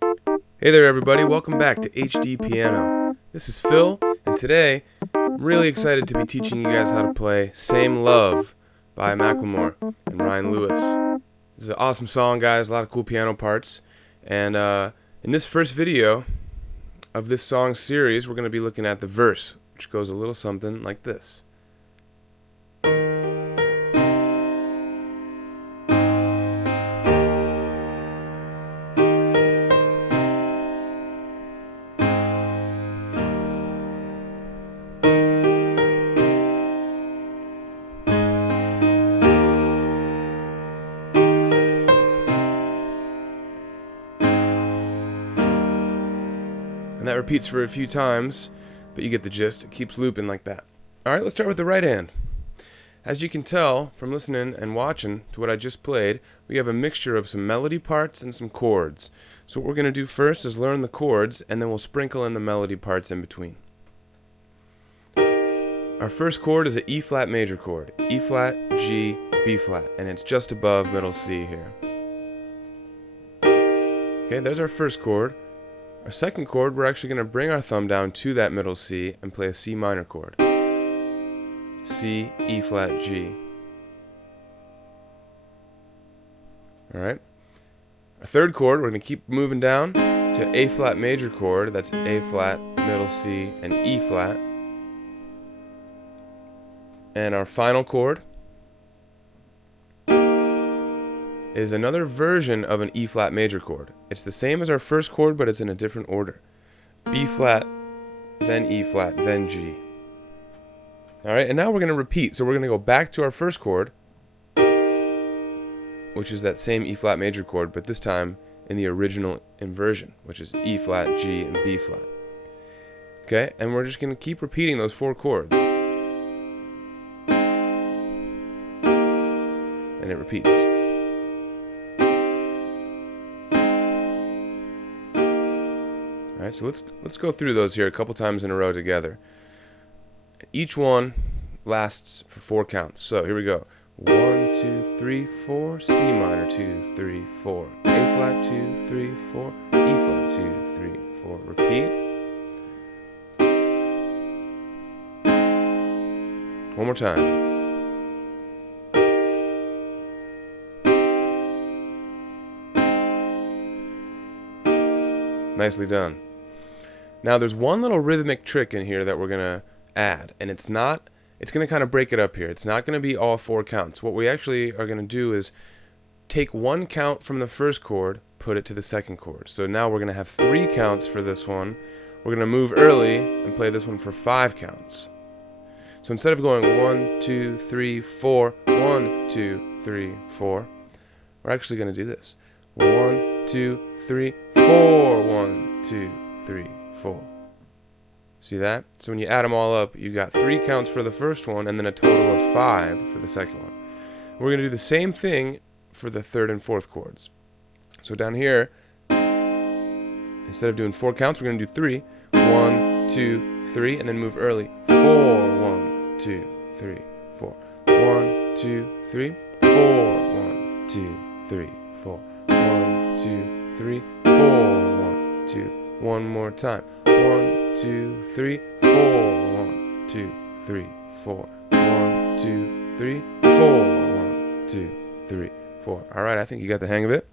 Hey there everybody, welcome back to HDpiano. This is Phil, and today I'm really excited to be teaching you guys how to play Same Love by Macklemore and Ryan Lewis. This is an awesome song, guys, a lot of cool piano parts. And in this first video of this song series, we're going to be looking at the verse, which goes a little something like this. And that repeats for a few times, but you get the gist. It keeps looping like that. Alright, let's start with the right hand. As you can tell from listening and watching to what I just played, we have a mixture of some melody parts and some chords. So what we're going to do first is learn the chords, and then we'll sprinkle in the melody parts in between. Our first chord is an E flat major chord. E flat, G, B flat, and it's just above middle C here. Okay, there's our first chord. Our second chord, we're actually going to bring our thumb down to that middle C and play a C minor chord. C, E flat, G. Alright. Our third chord, we're going to keep moving down to A flat major chord. That's A flat, middle C, and E flat. And our final chord is another version of an E flat major chord. It's the same as our first chord, but it's in a different order. B flat, then E flat, then G. Alright, and now we're going to repeat. So we're going to go back to our first chord, which is that same E flat major chord, but this time in the original inversion, which is E flat, G, and B flat. Okay, and we're just going to keep repeating those four chords. And it repeats. Alright, so let's go through those here a couple times in a row together. Each one lasts for 4 counts. So here we go. 1, 2, 3, 4, C minor 2, 3, 4, A flat 2, 3, 4, E flat 2, 3, 4. Repeat. One more time. Nicely done. Now there's one little rhythmic trick in here that we're going to add, and it's going to kind of break it up here. It's not going to be all 4 counts. What we actually are going to do is take 1 count from the first chord, put it to the second chord. So now we're going to have 3 counts for this one. We're going to move early and play this one for 5 counts. So instead of going 1, 2, 3, 4, 1, 2, 3, 4, we're actually going to do this. 1, 2, 3, 4, 1, 2, 3, 4. See that? So when you add them all up, you got 3 counts for the first one and then a total of 5 for the second one. We're going to do the same thing for the third and fourth chords. So down here, instead of doing 4 counts, we're going to do 3. 1, 2, 3, and then move early. 4, 1, 2, 3, 4. 1, 2, 3, 4, 1, 2, 3, 4. 1, 2, 3, 4, 1, 2. One more time. 1, 2, 3, 4. 1, 2, 3, 4. 1, 2, 3, 4. 1, 2, 3, 4. Alright, I think you got the hang of it.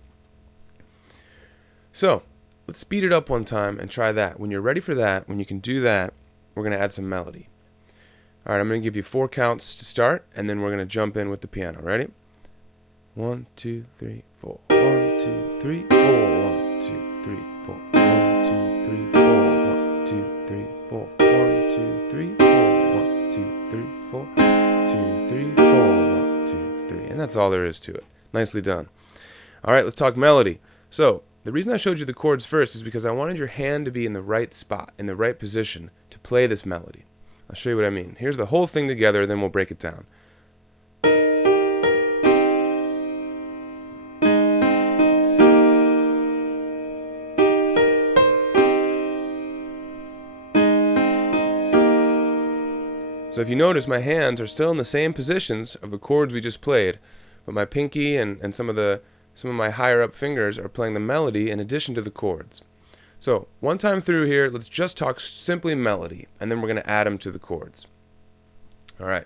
So, let's speed it up one time and try that. When you're ready for that, when you can do that, we're going to add some melody. Alright, I'm going to give you 4 counts to start, and then we're going to jump in with the piano. Ready? 1, 2, 3, 4. 1, 2, 3, 4. 1, 2, 3, 4. 1, 2, 3, 4. 1, 2, 3, 4. 1, 2, 3, 4. 1, 2, 3, 4. 2, 3, 4. 1, 2, 3. And that's all there is to it. Nicely done. Alright, let's talk melody. So, the reason I showed you the chords first is because I wanted your hand to be in the right spot, in the right position to play this melody. I'll show you what I mean. Here's the whole thing together, then we'll break it down. So if you notice, my hands are still in the same positions of the chords we just played, but my pinky and some of the some of my higher up fingers are playing the melody in addition to the chords. So one time through here, let's just talk simply melody, and then we're going to add them to the chords. All right,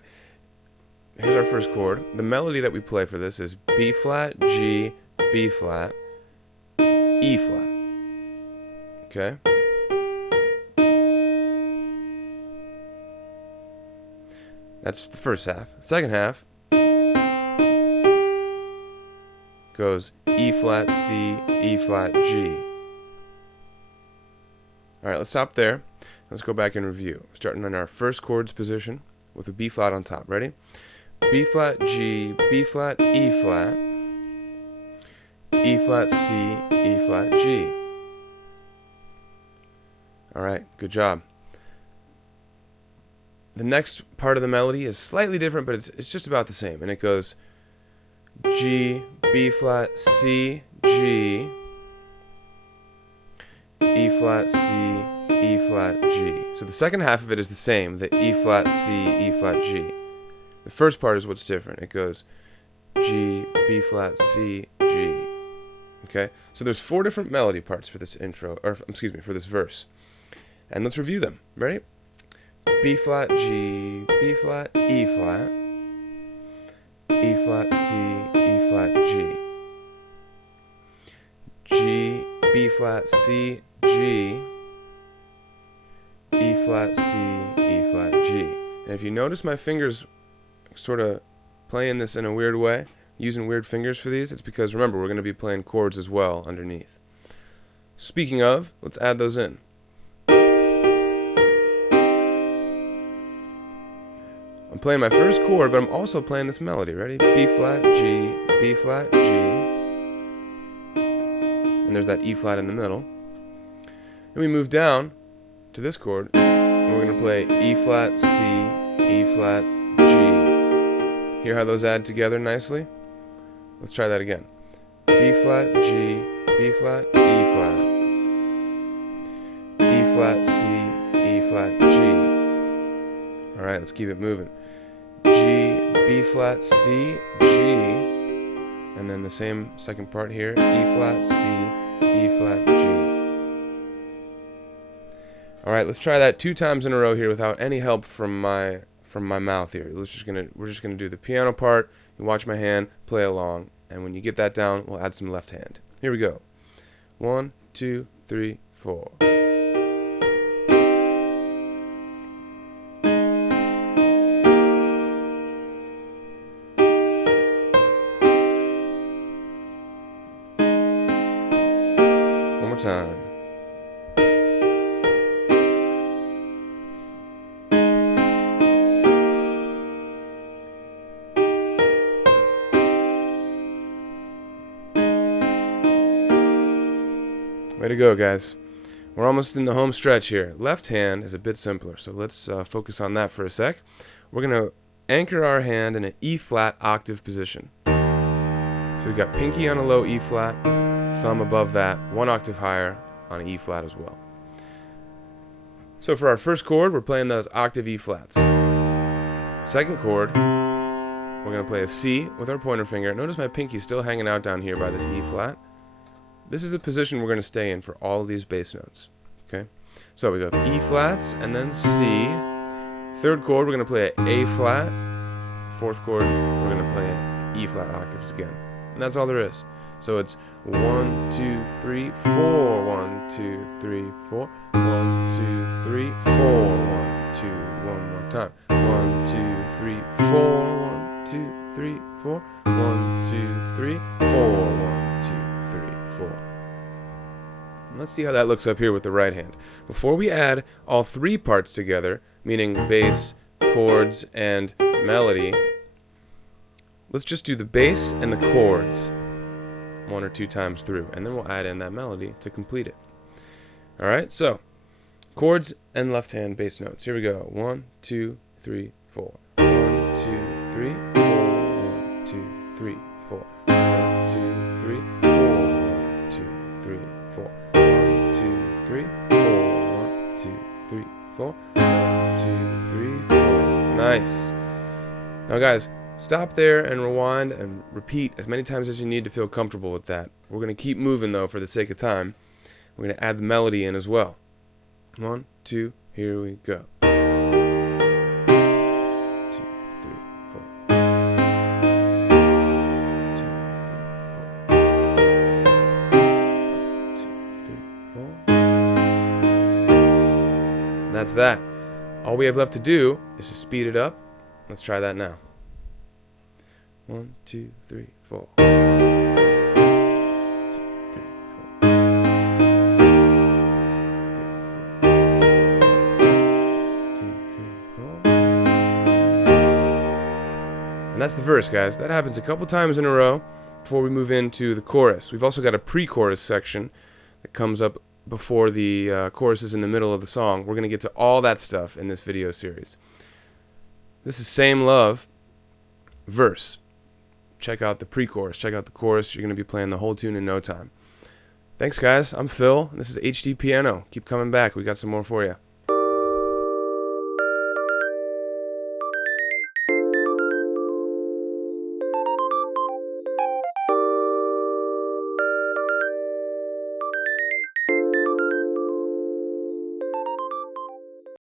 here's our first chord. The melody that we play for this is B flat, G, B flat, E flat. Okay? That's the first half. The second half goes E flat, C, E flat, G. Alright, let's stop there. Let's go back and review. Starting on our first chords position with a B flat on top. Ready? B flat, G, B flat, E flat, E flat, C, E flat, G. Alright, good job. The next part of the melody is slightly different, but it's just about the same. And it goes G, B flat, C, G, E flat, C, E flat, G. So the second half of it is the same, the E flat, C, E flat, G. The first part is what's different. It goes G, B flat, C, G. Okay? So there's 4 different melody parts for this intro, or excuse me, for this verse. And let's review them. Ready? B flat, G, B flat, E flat, E flat, C, E flat, G. G, B flat, C, G, E flat, C, E flat, G. And if you notice my fingers sort of playing this in a weird way, using weird fingers for these, it's because, remember, we're going to be playing chords as well underneath. Speaking of, let's add those in. I'm playing my first chord, but I'm also playing this melody. Ready? B flat, G, B flat, G. And there's that E flat in the middle. And we move down to this chord, and we're going to play E flat, C, E flat, G. Hear how those add together nicely? Let's try that again. B flat, G, B flat, E flat, E flat, C, E flat, G. Alright, let's keep it moving. G, B flat, C, G, and then the same second part here, E flat, C, E flat, G. Alright, let's try that 2 times in a row here without any help from my mouth here. We're just gonna do the piano part. You watch my hand, play along, and when you get that down, we'll add some left hand. Here we go. 1, 2, 3, 4. One more time. Way to go, guys. We're almost in the home stretch here. Left hand is a bit simpler, so let's focus on that for a sec. We're going to anchor our hand in an E flat octave position. So we've got pinky on a low E flat, thumb above that, 1 octave higher on an E flat as well. So for our first chord, we're playing those octave E flats. Second chord, we're going to play a C with our pointer finger. Notice my pinky's still hanging out down here by this E flat. This is the position we're going to stay in for all of these bass notes. Okay? So we go E flats and then C. Third chord, we're going to play an A flat. Fourth chord, we're going to play an E flat octaves again. And that's all there is. So it's 1, 2, 3, 4. 1, 2, 3, 4. 1, 2, 3, 4. 1, 2, one more time. 1, 2, 3, 4. 1, 2, 3, 4. 1, 2, 3, 4. 1, 2, 3, 4. Let's see how that looks up here with the right hand. Before we add all 3 parts together, meaning bass, chords, and melody, let's just do the bass and the chords 1 or 2 times through, and then we'll add in that melody to complete it. Alright, so chords and left hand bass notes. Here we go. 1, 2, 3, 4. 1, 2, 3, 4. 1, 2, 3, 4. 1, 2, 3, 4. 1, 2, 3, 4. 1, 2, 3, 4. 1, 2, 3, 4. 1, 2, 3, 4. Nice. Now guys, Stop there and rewind and repeat as many times as you need to feel comfortable with that. We're going to keep moving though for the sake of time. We're going to add the melody in as well. 1, 2, here we go. 2, 3, 4. 2, 3, 4. 2, 3, 4. And that's that. All we have left to do is to speed it up. Let's try that now. 1, 2, 3, 4. 2, 3, 4. 2, 3, 4. And that's the verse, guys. That happens a couple times in a row before we move into the chorus. We've also got a pre-chorus section that comes up before the chorus is in the middle of the song. We're going to get to all that stuff in this video series. This is Same Love, verse. Check out the pre-chorus. Check out the chorus. You're going to be playing the whole tune in no time. Thanks, guys. I'm Phil. This is HDpiano. Keep coming back. We got some more for you.